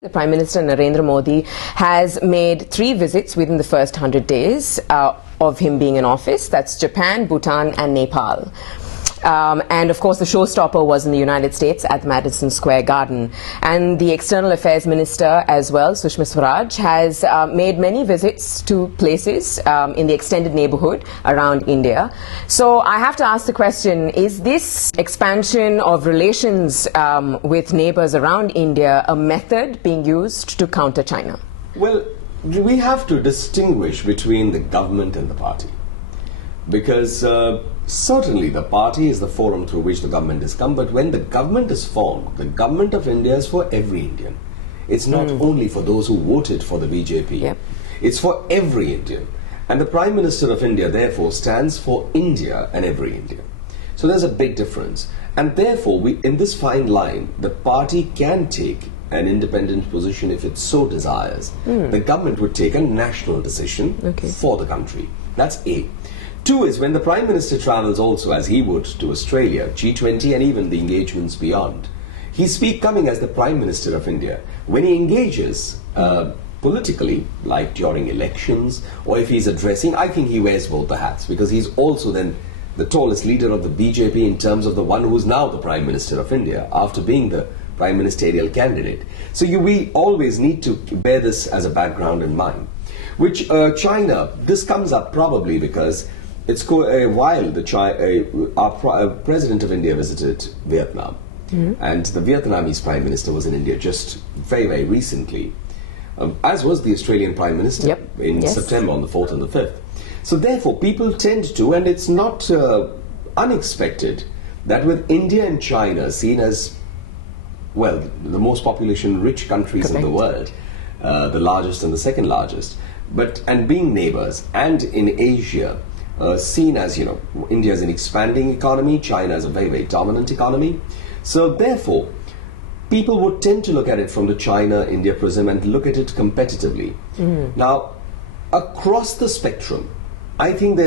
The Prime Minister Narendra Modi has made 3 visits within the first 100 days of him being in office. That's Japan, Bhutan and Nepal. And of course the showstopper was in the United States at the Madison Square Garden. And the External Affairs Minister as well, Sushma Swaraj, has made many visits to places in the extended neighborhood around India. So I have to ask the question, is this expansion of relations with neighbors around India a method being used to counter China? Well, we have to distinguish between the government and the party. Because certainly the party is the forum through which the government has come, but when the government is formed, the government of India is for every Indian. It's not only for those who voted for the BJP. Yep. It's for every Indian. And the Prime Minister of India therefore stands for India and every Indian. So there's a big difference. And therefore, in this fine line, the party can take an independent position if it so desires. The government would take a national decision for the country. That's A. 2 is when the Prime Minister travels also, as he would, to Australia, G20 and even the engagements beyond. He's coming as the Prime Minister of India. When he engages politically, like during elections, or if he's addressing, I think he wears both the hats, because he's also then the tallest leader of the BJP in terms of the one who's now the Prime Minister of India, after being the Prime Ministerial candidate. So we always need to bear this as a background in mind. Which China, this comes up probably because it's a while our President of India visited Vietnam, and the Vietnamese Prime Minister was in India just very, very recently, as was the Australian Prime Minister in September on the 4th and the 5th. So therefore people tend to, and it's not unexpected, that with India and China seen as, well, the most population-rich countries in the world, the largest and the second largest, and being neighbors, and in Asia, seen as, India is an expanding economy, China is a very, very dominant economy. So therefore, people would tend to look at it from the China-India prism and look at it competitively. Now, across the spectrum, I think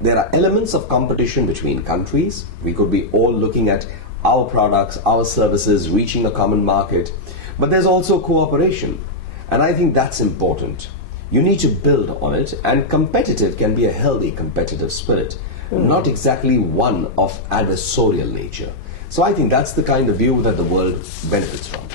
there are elements of competition between countries. We could be all looking at our products, our services, reaching a common market. But there's also cooperation. And I think that's important. You need to build on it, and competitive can be a healthy competitive spirit, not exactly one of adversarial nature. So I think that's the kind of view that the world benefits from.